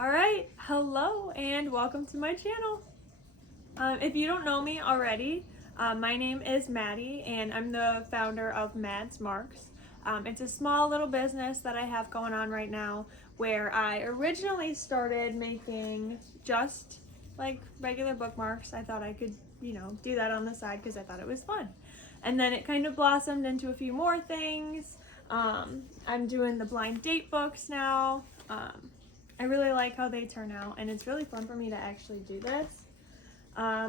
Alright, hello and welcome to my channel. If you don't know me already, my name is Maddie and I'm the founder of MadsMarks. It's a small little business that I have going on right now where I originally started making just like regular bookmarks. I thought I could, do that on the side because I thought it was fun. And then it kind of blossomed into a few more things. I'm doing the blind date books now. I really like how they turn out and it's really fun for me to actually do this.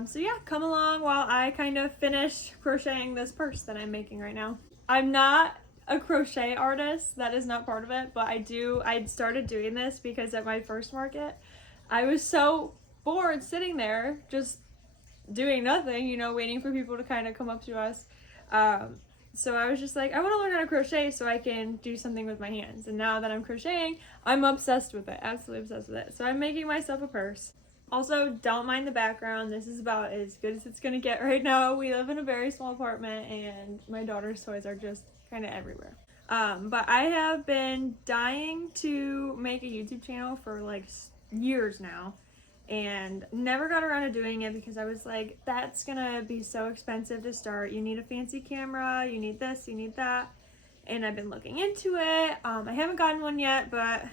So yeah, come along while I kind of finish crocheting this purse that I'm making right now. I'm not a crochet artist, that is not part of it, but I started doing this because at my first market, I was so bored sitting there just doing nothing, waiting for people to kind of come up to us. So I was just like, I want to learn how to crochet so I can do something with my hands. And now that I'm crocheting, I'm obsessed with it, absolutely obsessed with it. So I'm making myself a purse. Also, don't mind the background. This is about as good as it's going to get right now. We live in a very small apartment and my daughter's toys are just kind of everywhere. But I have been dying to make a YouTube channel for like years now. And never got around to doing it because I was like, that's gonna be so expensive to start. You need a fancy camera, you need this, you need that. And I've been looking into it. I haven't gotten one yet, but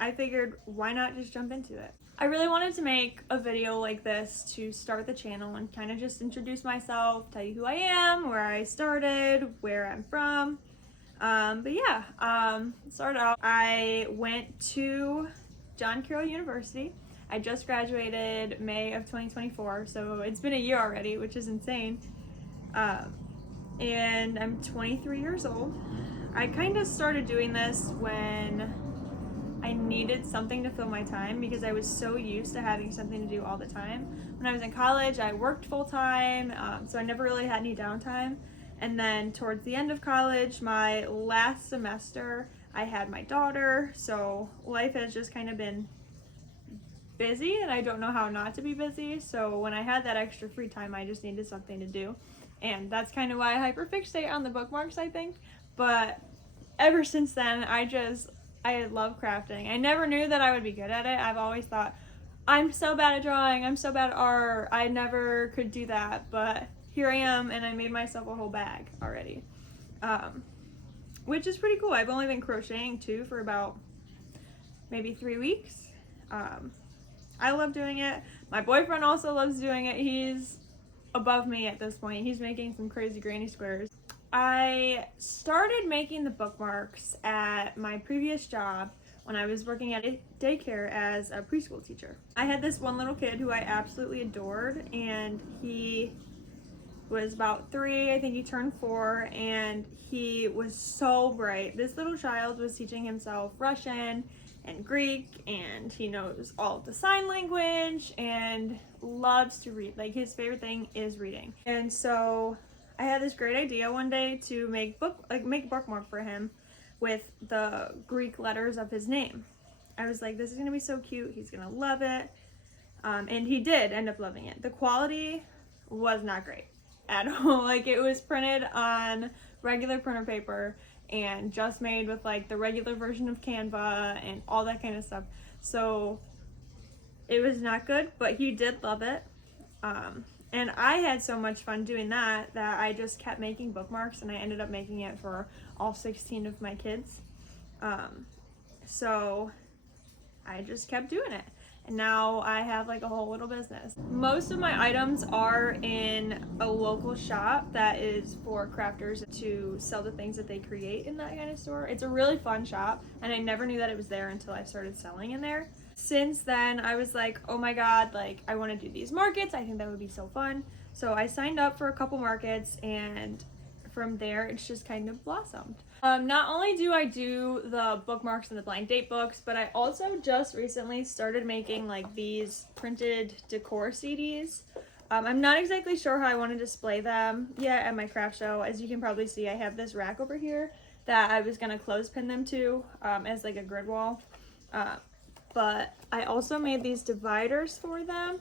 I figured why not just jump into it. I really wanted to make a video like this to start the channel and kind of just introduce myself, tell you who I am, where I started, where I'm from. But yeah, started out, I went to John Carroll University. I just graduated May of 2024, so it's been a year already, which is insane. And I'm 23 years old. I kind of started doing this when I needed something to fill my time because I was so used to having something to do all the time. When I was in college, I worked full time, so I never really had any downtime. And then towards the end of college, my last semester, I had my daughter, so life has just kind of been busy and I don't know how not to be busy. So when I had that extra free time, I just needed something to do. And that's kind of why I hyperfixate on the bookmarks, I think. But ever since then, I love crafting. I never knew that I would be good at it. I've always thought, I'm so bad at drawing, I'm so bad at art, I never could do that. But here I am and I made myself a whole bag already. Which is pretty cool. I've only been crocheting too for about maybe 3 weeks. I love doing it. My boyfriend also loves doing it. He's above me at this point. He's making some crazy granny squares. I started making the bookmarks at my previous job when I was working at a daycare as a preschool teacher. I had this one little kid who I absolutely adored, and he was about 3, I think he turned 4, and he was so bright. This little child was teaching himself Russian and Greek, and he knows all of the sign language and loves to read. Like, his favorite thing is reading. And so I had this great idea one day to make a bookmark for him with the Greek letters of his name. I was like, this is gonna be so cute, he's gonna love it. And he did end up loving it. The quality was not great at all. Like, it was printed on regular printer paper and just made with like the regular version of Canva and all that kind of stuff. So it was not good, but he did love it. And I had so much fun doing that I just kept making bookmarks, and I ended up making it for all 16 of my kids. So I just kept doing it. And now I have like a whole little business. Most of my items are in a local shop that is for crafters to sell the things that they create in that kind of store. It's a really fun shop, and I never knew that it was there until I started selling in there. Since then, I was like, oh my god, like, I want to do these markets. I think that would be so fun. So I signed up for a couple markets, and from there, it's just kind of blossomed. Not only do I do the bookmarks and the blind date books, but I also just recently started making like these printed decor CDs. I'm not exactly sure how I want to display them yet at my craft show. As you can probably see, I have this rack over here that I was going to clothespin them to as like a grid wall. But I also made these dividers for them,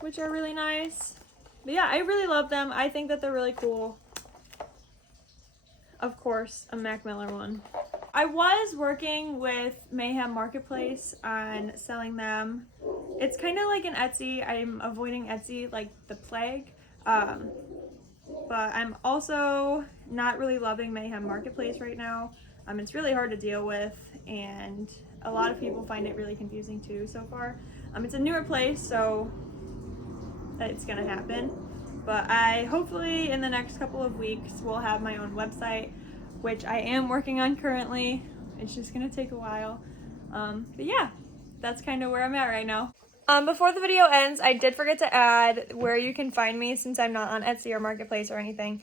which are really nice. But yeah, I really love them. I think that they're really cool. Of course, a Mac Miller one. I was working with Mayhem Marketplace on selling them. It's kind of like an Etsy. I'm avoiding Etsy like the plague. But I'm also not really loving Mayhem Marketplace right now. It's really hard to deal with, and a lot of people find it really confusing too so far. It's a newer place, so it's gonna happen. But I hopefully in the next couple of weeks will have my own website, which I am working on currently. It's just gonna take a while. But yeah, that's kind of where I'm at right now. Before the video ends, I did forget to add where you can find me since I'm not on Etsy or Marketplace or anything.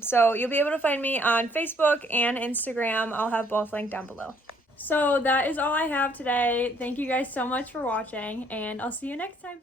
So you'll be able to find me on Facebook and Instagram. I'll have both linked down below. So that is all I have today. Thank you guys so much for watching, and I'll see you next time.